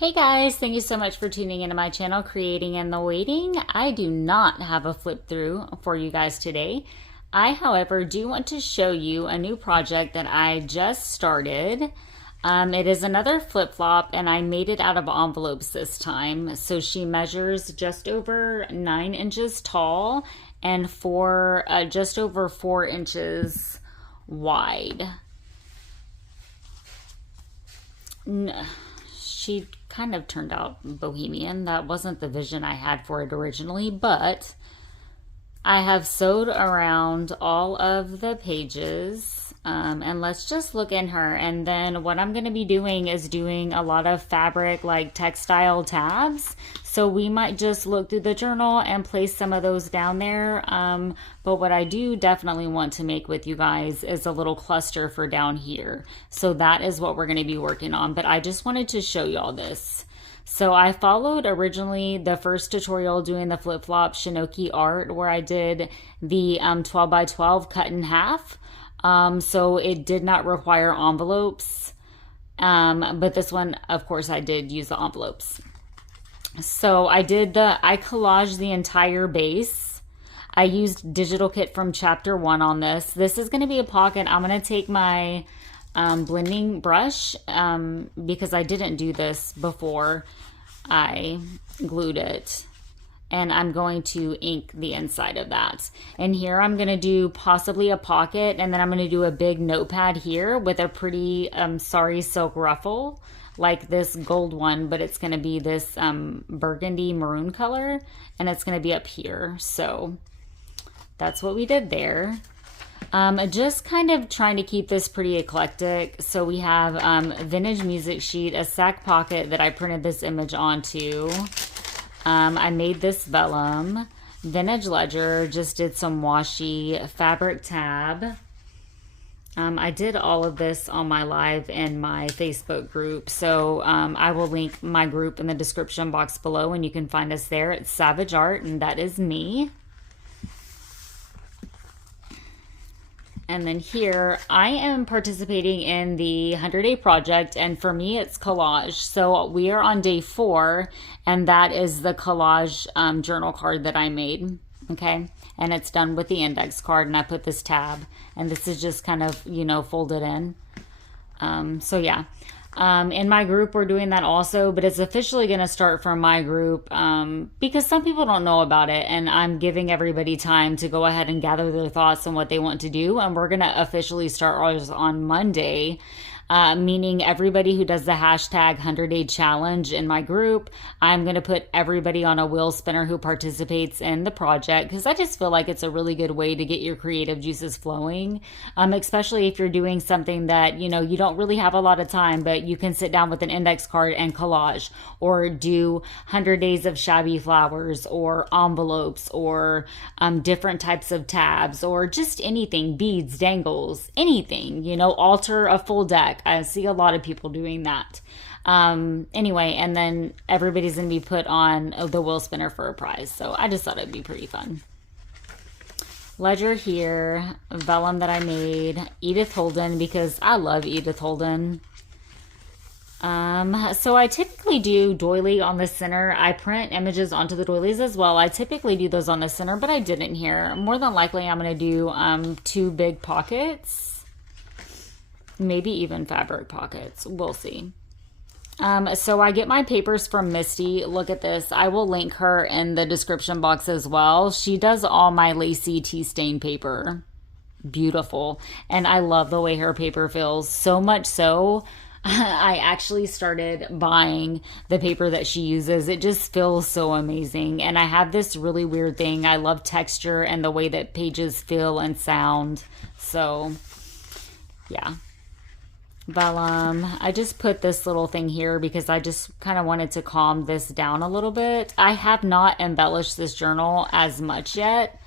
Hey guys, thank you so much for tuning into my channel, Creating in the Waiting. I do not have a flip through for you guys today. I, however, do want to show you a new project that I just started. It is another flip-flop and I made it out of envelopes this time. So she measures just over 9 inches tall and just over 4 inches wide. She kind of turned out bohemian. That wasn't the vision I had for it originally, but I have sewed around all of the pages. And let's just look in her. And then what I'm going to be doing is doing a lot of fabric, like textile tabs. So we might just look through the journal and place some of those down there. But what I do definitely want to make with you guys is a little cluster for down here. So that is what we're going to be working on. But I just wanted to show y'all this. So I followed originally the first tutorial doing the flip-flop Shinoki art where I did the 12 by 12 cut in half. So it did not require envelopes. But this one, of course, I did use the envelopes. So I collaged the entire base. I used Digital Kit from Chaper One on this. This is going to be a pocket. I'm going to take my blending brush because I didn't do this before I glued it, and I'm going to ink the inside of that. And here I'm going to do possibly a pocket, and then I'm going to do a big notepad here with a pretty sari silk ruffle like this gold one, but it's going to be this burgundy maroon color, and it's going to be up here. So that's what we did there. Just kind of trying to keep this pretty eclectic. So we have vintage music sheet, a sack pocket that I printed this image onto. I made this vellum, vintage ledger, just did some washi, fabric tab. I did all of this on my live in my Facebook group. So I will link my group in the description box below and you can find us there. It's Savage Art and that is me. And then here, I am participating in the 100-day project, and for me, it's collage. So we are on day 4, and that is the collage journal card that I made, okay? And it's done with the index card, and I put this tab, and this is just kind of, you know, folded in. So yeah. In my group, we're doing that also, but it's officially going to start from my group because some people don't know about it, and I'm giving everybody time to go ahead and gather their thoughts on what they want to do, and we're going to officially start ours on Monday. Meaning everybody who does the hashtag 100-day challenge in my group, I'm going to put everybody on a wheel spinner who participates in the project because I just feel like it's a really good way to get your creative juices flowing, especially if you're doing something that, you know, you don't really have a lot of time, but you can sit down with an index card and collage or do 100 days of shabby flowers or envelopes or different types of tabs or just anything, beads, dangles, anything, you know, alter a full deck. I see a lot of people doing that. Anyway, and then everybody's going to be put on the wheel spinner for a prize. So I just thought it'd be pretty fun. Ledger here, vellum that I made, Edith Holden, because I love Edith Holden. So I typically do doily on the center. I print images onto the doilies as well. I typically do those on the center, but I didn't here. More than likely, I'm going to do 2 big pockets. Maybe even fabric pockets. We'll see. So I get my papers from Misty. Look at this. I will link her in the description box as well. She does all my lacy tea stain paper. Beautiful. And I love the way her paper feels. So much so, I actually started buying the paper that she uses. It just feels so amazing. And I have this really weird thing. I love texture and the way that pages feel and sound. So, yeah. Vellum. I just put this little thing here because I just kind of wanted to calm this down a little bit. I have not embellished this journal as much yet.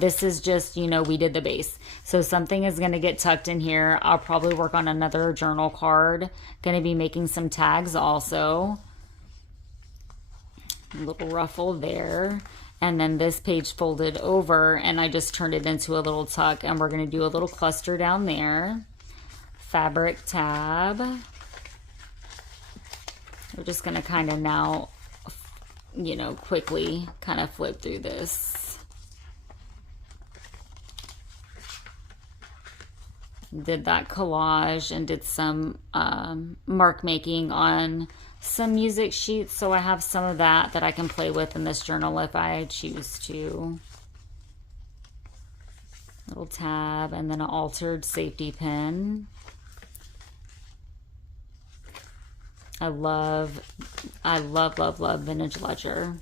This is just, you know, we did the base. So something is going to get tucked in here. I'll probably work on another journal card. Going to be making some tags also. A little ruffle there. And then this page folded over and I just turned it into a little tuck, and we're going to do a little cluster down there. Fabric tab, We're just going to kind of now, you know, quickly kind of flip through this. Did that collage and did some mark making on some music sheets. So I have some of that I can play with in this journal if I choose to. Little tab and then an altered safety pin. I love Vintage Ledger.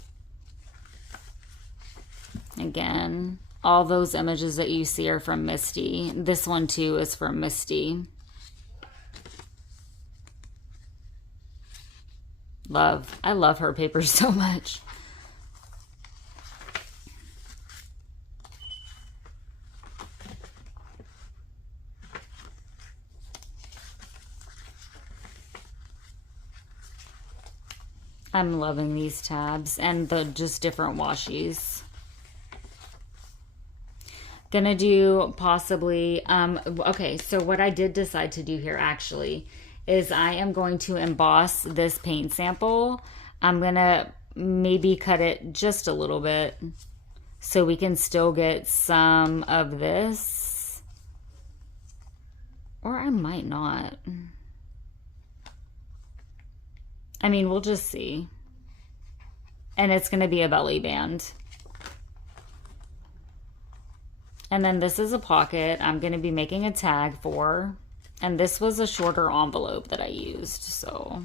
Again, all those images that you see are from Misty. This one too is from Misty. I love her papers so much. I'm loving these tabs and the just different washies. Gonna do possibly, okay, so what I did decide to do here actually is I am going to emboss this paint sample. I'm gonna maybe cut it just a little bit so we can still get some of this. Or I might not. I mean, we'll just see. And it's going to be a belly band. And then this is a pocket I'm going to be making a tag for. And this was a shorter envelope that I used, so.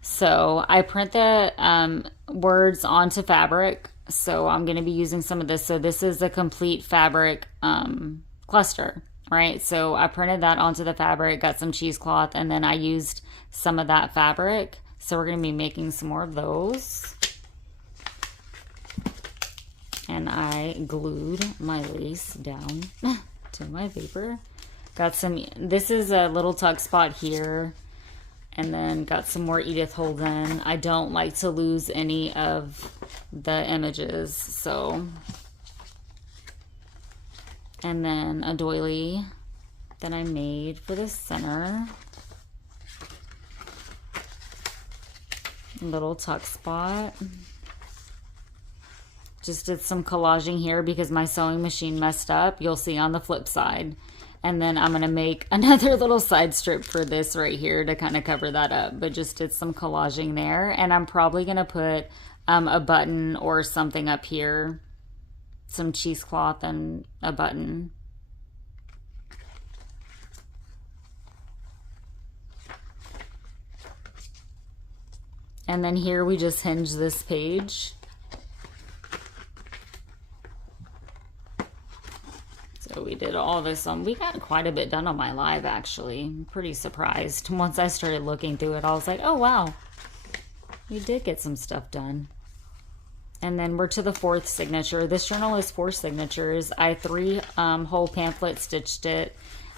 So I print the words onto fabric. So I'm going to be using some of this. So this is a complete fabric cluster, right? So I printed that onto the fabric, got some cheesecloth, and then I used some of that fabric. So we're going to be making some more of those. And I glued my lace down to my paper. Got some, this is a little tuck spot here. And then got some more Edith Holden. I don't like to lose any of the images, so. And then a doily that I made for the center. Little tuck spot. Just did some collaging here because my sewing machine messed up. You'll see on the flip side. And then I'm going to make another little side strip for this right here to kind of cover that up. But just did some collaging there. And I'm probably going to put a button or something up here. Some cheesecloth and a button. And then here we just hinge this page. So we did all this on, we got quite a bit done on my live actually. I'm pretty surprised. Once I started looking through it, I was like, oh wow, we did get some stuff done. And then we're to the 4th signature. This journal is 4 signatures. I 3 whole pamphlet stitched it.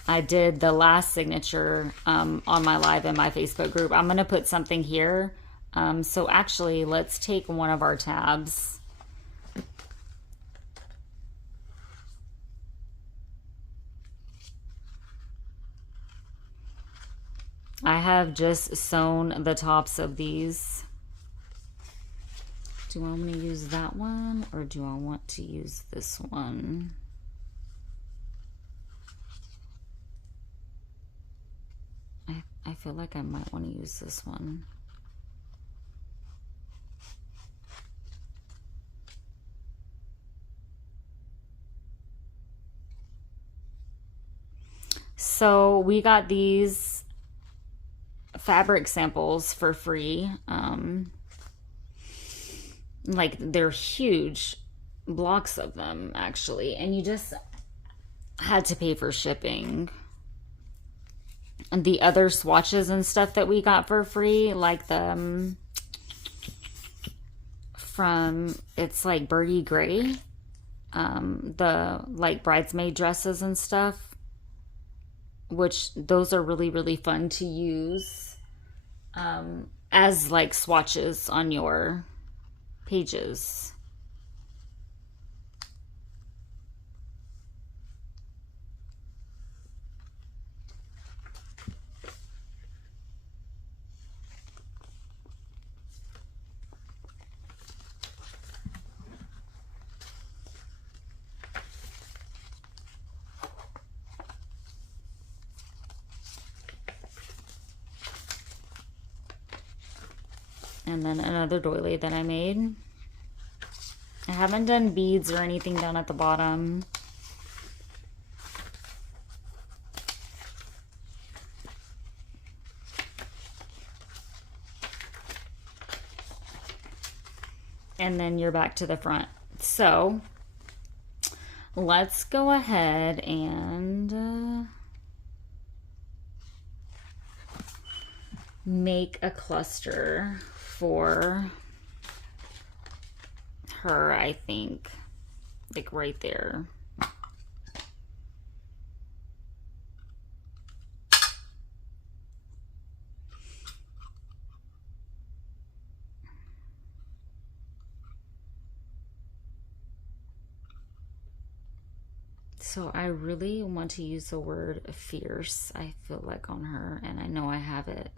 I did the last signature on my live in my Facebook group. I'm gonna put something here. So actually, let's take one of our tabs. I have just sewn the tops of these. Do I want to use that one or do I want to use this one? I feel like I might want to use this one. So we got these fabric samples for free. Like they're huge blocks of them actually, and you just had to pay for shipping. And the other swatches and stuff that we got for free, like the from, it's like Birdie Gray, the like bridesmaid dresses and stuff, which those are really, really fun to use as like swatches on your pages. And then another doily that I made. I haven't done beads or anything down at the bottom. And then you're back to the front. So let's go ahead and make a cluster for her, I think, like right there. So I really want to use the word fierce, I feel like, on her, and I know I have it.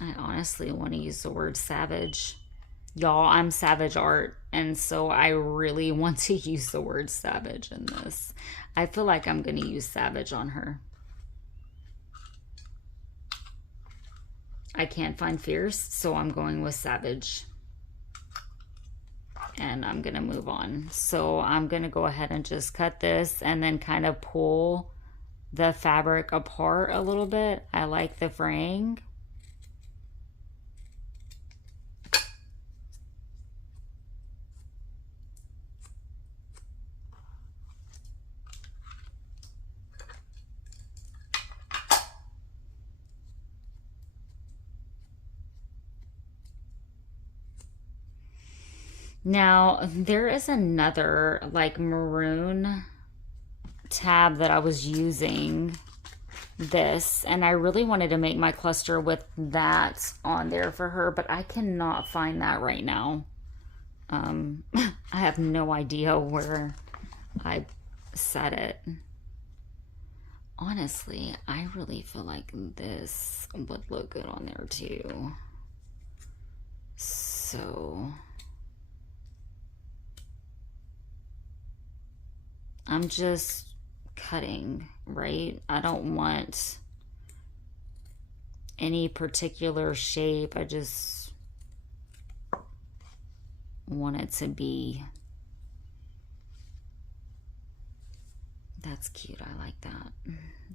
I honestly want to use the word savage. Y'all, I'm savage art, and so I really want to use the word savage in this. I feel like I'm going to use savage on her. I can't find fierce, so I'm going with savage. And I'm going to move on. So I'm going to go ahead and just cut this and then kind of pull the fabric apart a little bit. I like the fraying. Now, there is another like maroon tab that I was using this, and I really wanted to make my cluster with that on there for her, but I cannot find that right now. I have no idea where I set it. Honestly, I really feel like this would look good on there too. So I'm just cutting, right? I don't want any particular shape. I just want it to be, that's cute. I like that.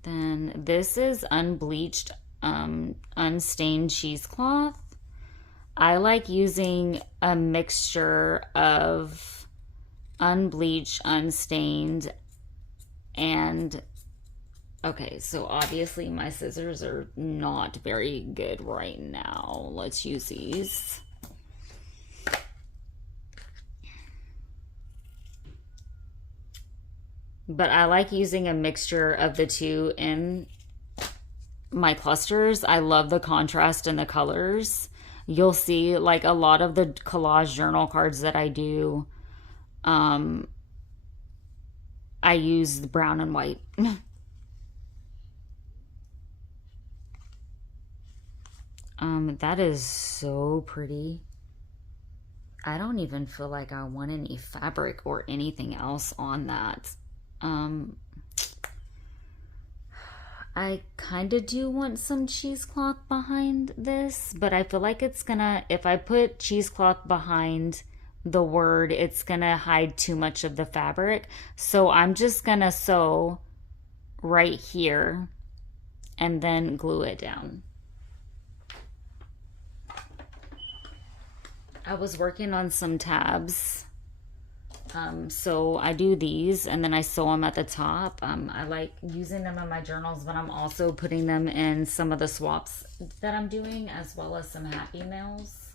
Then this is unbleached, unstained cheesecloth. I like using a mixture of unbleached, unstained, and okay, so obviously my scissors are not very good right now. Let's use these. But I like using a mixture of the two in my clusters. I love the contrast in the colors. You'll see like a lot of the collage journal cards that I do, I use the brown and white. That is so pretty. I don't even feel like I want any fabric or anything else on that. I kind of do want some cheesecloth behind this, but I feel like it's gonna, if I put cheesecloth behind the word, it's gonna hide too much of the fabric. So I'm just gonna sew right here and then glue it down. I was working on some tabs. So I do these and then I sew them at the top. I like using them in my journals, but I'm also putting them in some of the swaps that I'm doing, as well as some happy mails.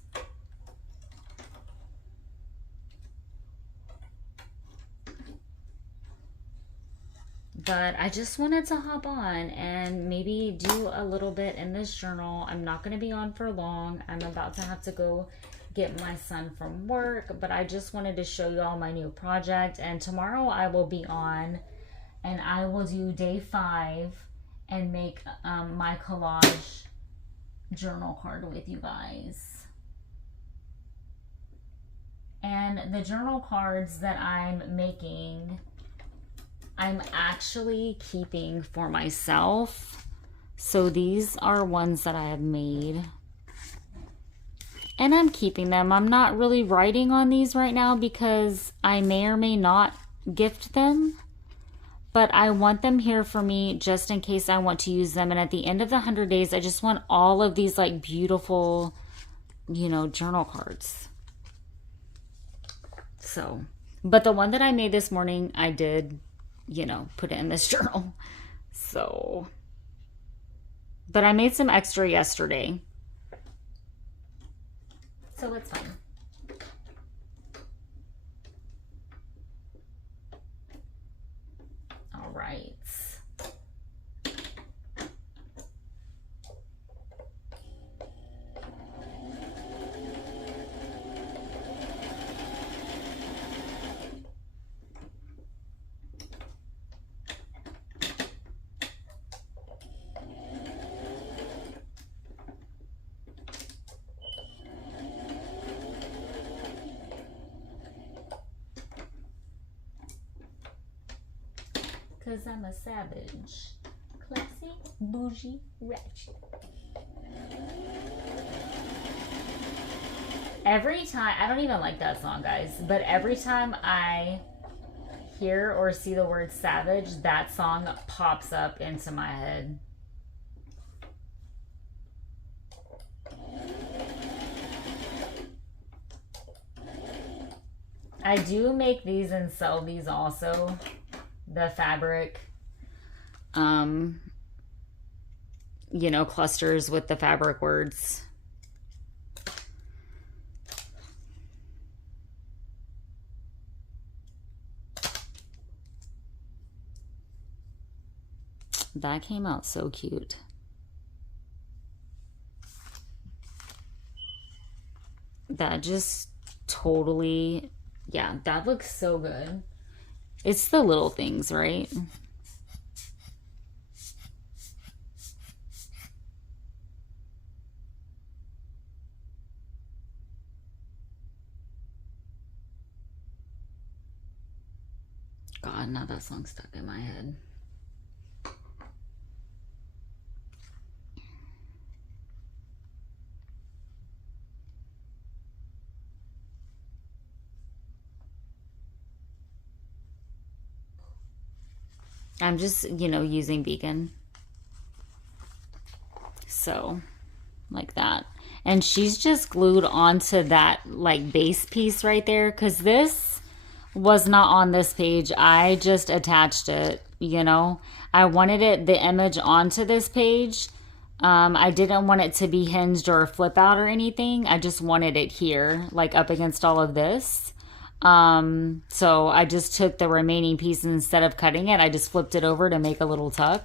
But I just wanted to hop on and maybe do a little bit in this journal. I'm not going to be on for long. I'm about to have to go get my son from work, but I just wanted to show you all my new project. And tomorrow I will be on and I will do day 5 and make my collage journal card with you guys. And the journal cards that I'm making, I'm actually keeping for myself. So these are ones that I have made. And I'm keeping them. I'm not really writing on these right now because I may or may not gift them. But I want them here for me just in case I want to use them. And at the end of the 100 days, I just want all of these like beautiful, you know, journal cards. So, but the one that I made this morning, I did, you know, put it in this journal. So, but I made some extra yesterday. So it's fine. All right. Cause I'm a savage, classy, bougie, ratchet. Every time, I don't even like that song, guys, but every time I hear or see the word savage, that song pops up into my head. I do make these and sell these also. The fabric, you know, clusters with the fabric words. That came out so cute. That just totally, yeah, that looks so good. It's the little things, right? God, now that song's stuck in my head. I'm just, you know, using vegan. So, like that. And she's just glued onto that, like, base piece right there. Because this was not on this page. I just attached it, you know. I wanted it, the image onto this page. I didn't want it to be hinged or flip out or anything. I just wanted it here, like, up against all of this. So I just took the remaining piece and instead of cutting it, I just flipped it over to make a little tuck.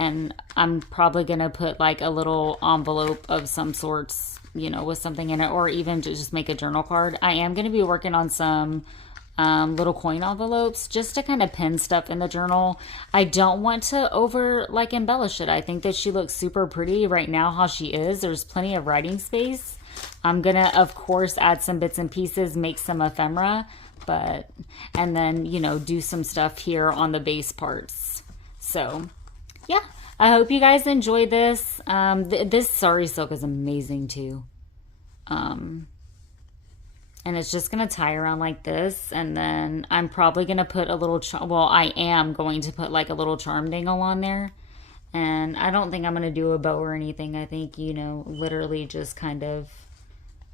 And I'm probably going to put like a little envelope of some sorts, you know, with something in it, or even just make a journal card. I am going to be working on some little coin envelopes just to kind of pin stuff in the journal. I don't want to over like embellish it. I think that she looks super pretty right now how she is. There's plenty of writing space. I'm going to, of course, add some bits and pieces, make some ephemera, and then, you know, do some stuff here on the base parts. So, yeah, I hope you guys enjoy this. This sari silk is amazing, too. And it's just going to tie around like this, and then I'm probably going to put a little, I am going to put like a little charm dangle on there. And I don't think I'm going to do a bow or anything. I think, you know, literally just kind of,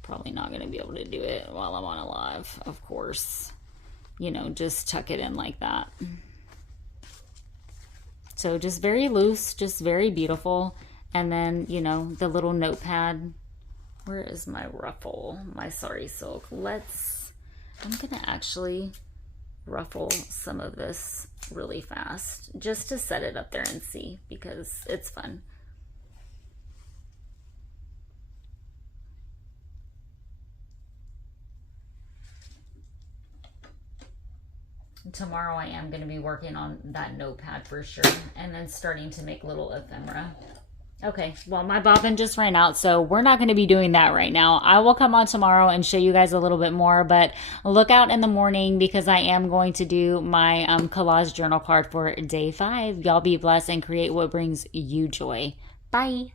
probably not going to be able to do it while I'm on a live, of course. You know, just tuck it in like that. So just very loose, just very beautiful. And then, you know, the little notepad. Where is my ruffle? My sari silk. I'm going to actually ruffle some of this really fast just to set it up there and see, because it's fun. tomorrow I am going to be working on that notepad for sure, and then starting to make little ephemera. Okay, well, my bobbin just ran out, so we're not going to be doing that right now. I will come on tomorrow and show you guys a little bit more, but look out in the morning because I am going to do my collage journal card for day 5. Y'all be blessed and create what brings you joy. Bye.